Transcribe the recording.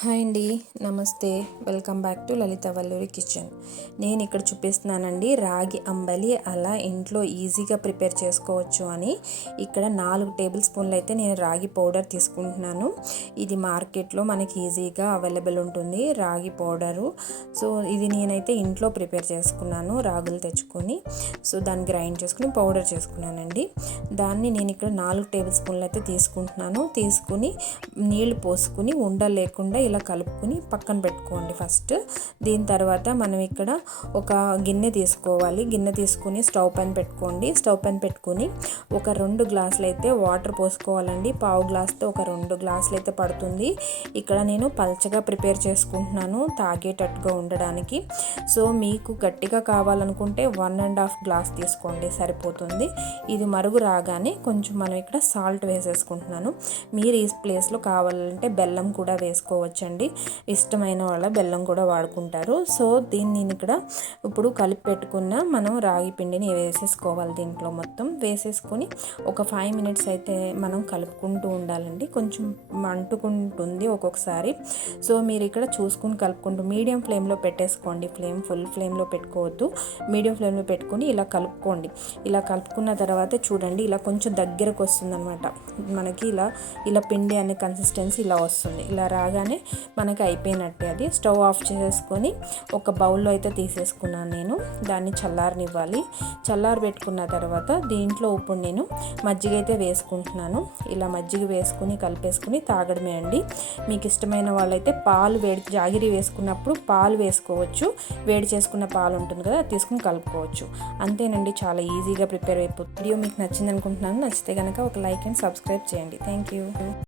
Hi అండి, నమస్తే. Welcome back to Lalitha Valluri kitchen. నేను ఇక్కడ చూపిస్తున్నానండి రాగి అంబలి అలా ఇంట్లో ఈజీగా ప్రిపేర్ చేసుకోవచ్చు అని. ఇక్కడ 4 టేబుల్ స్పూన్లు అయితే నేను రాగి పౌడర్ తీసుకుంటున్నాను. ఇది మార్కెట్లో మనకి ఈజీగా అవైలబుల్ ఉంటుంది రాగి పౌడరు. సో ఇది నేనైతే ఇంట్లో ప్రిపేర్ చేసుకున్నాను, రాగులు తెచ్చుకొని. సో దాన్ని గ్రైండ్ చేసుకుని పౌడర్ చేసుకున్నానండి. దాన్ని నేను ఇక్కడ 4 టేబుల్ స్పూన్లు అయితే తీసుకుంటున్నాను. తీసుకుని నీళ్లు పోసుకుని ఉండలు లేకుండా ఇలా కలుపుకొని పక్కన పెట్టుకోండి ఫస్ట్. దీని తర్వాత మనం ఇక్కడ ఒక గిన్నె తీసుకోవాలి. గిన్నె తీసుకుని స్టవ్ పైన పెట్టుకోండి. స్టవ్ పైన పెట్టుకుని ఒక 2 గ్లాసులు అయితే వాటర్ పోసుకోవాలండి. పావు గ్లాస్తో ఒక 2 గ్లాసులు అయితే పడుతుంది. ఇక్కడ నేను పల్చగా ప్రిపేర్ చేసుకుంటున్నాను తాగేటట్టుగా ఉండడానికి. సో మీకు గట్టిగా కావాలనుకుంటే 1.5 గ్లాస్ తీసుకోండి, సరిపోతుంది. ఇది మరుగు రాగానే కొంచెం మనం ఇక్కడ సాల్ట్ వేసేసుకుంటున్నాను. మీరు ఈ ప్లేస్లో కావాలంటే బెల్లం కూడా వేసుకోవచ్చండి. ఇష్టమైన వాళ్ళ బెల్లం కూడా వాడుకుంటారు. సో దీన్ని నేను ఇక్కడ ఇప్పుడు కలిపి పెట్టుకున్న మనం రాగి పిండిని వేసేసుకోవాలి. దీంట్లో మొత్తం వేసేసుకొని ఒక 5 మినిట్స్ అయితే మనం కలుపుకుంటూ ఉండాలండి. కొంచెం అంటుకుంటుంది ఒక్కొక్కసారి. సో మీరు ఇక్కడ చూసుకుని కలుపుకుంటూ మీడియం ఫ్లేమ్లో పెట్టేసుకోండి. ఫుల్ ఫ్లేమ్లో పెట్టుకోవద్దు, మీడియం ఫ్లేమ్లో పెట్టుకొని ఇలా కలుపుకోండి. ఇలా కలుపుకున్న తర్వాత చూడండి, ఇలా కొంచెం దగ్గరకు వస్తుందన్నమాట. మనకి ఇలా పిండి అనే కన్సిస్టెన్సీ ఇలా వస్తుంది. ఇలా రాగానే మనకి అయిపోయినట్టే. అది స్టవ్ ఆఫ్ చేసుకొని ఒక బౌల్లో అయితే తీసేసుకున్నాను నేను. దాన్ని చల్లారనివ్వాలి. చల్లారి పెట్టుకున్న తర్వాత దీంట్లో ఇప్పుడు నేను మజ్జిగ అయితే వేసుకుంటున్నాను. ఇలా మజ్జిగ వేసుకుని కలిపేసుకుని తాగడమే అండి. మీకు ఇష్టమైన వాళ్ళైతే పాలు జాగిరి వేసుకున్నప్పుడు పాలు వేసుకోవచ్చు. వేడి చేసుకున్న పాలు ఉంటుంది కదా, అది తీసుకుని కలుపుకోవచ్చు. అంతేనండి, చాలా ఈజీగా ప్రిపేర్ అయిపోతుంది. వీడియో మీకు నచ్చింది అనుకుంటున్నాను. నచ్చితే కనుక ఒక లైక్ అండ్ సబ్స్క్రైబ్ చేయండి. Thank you.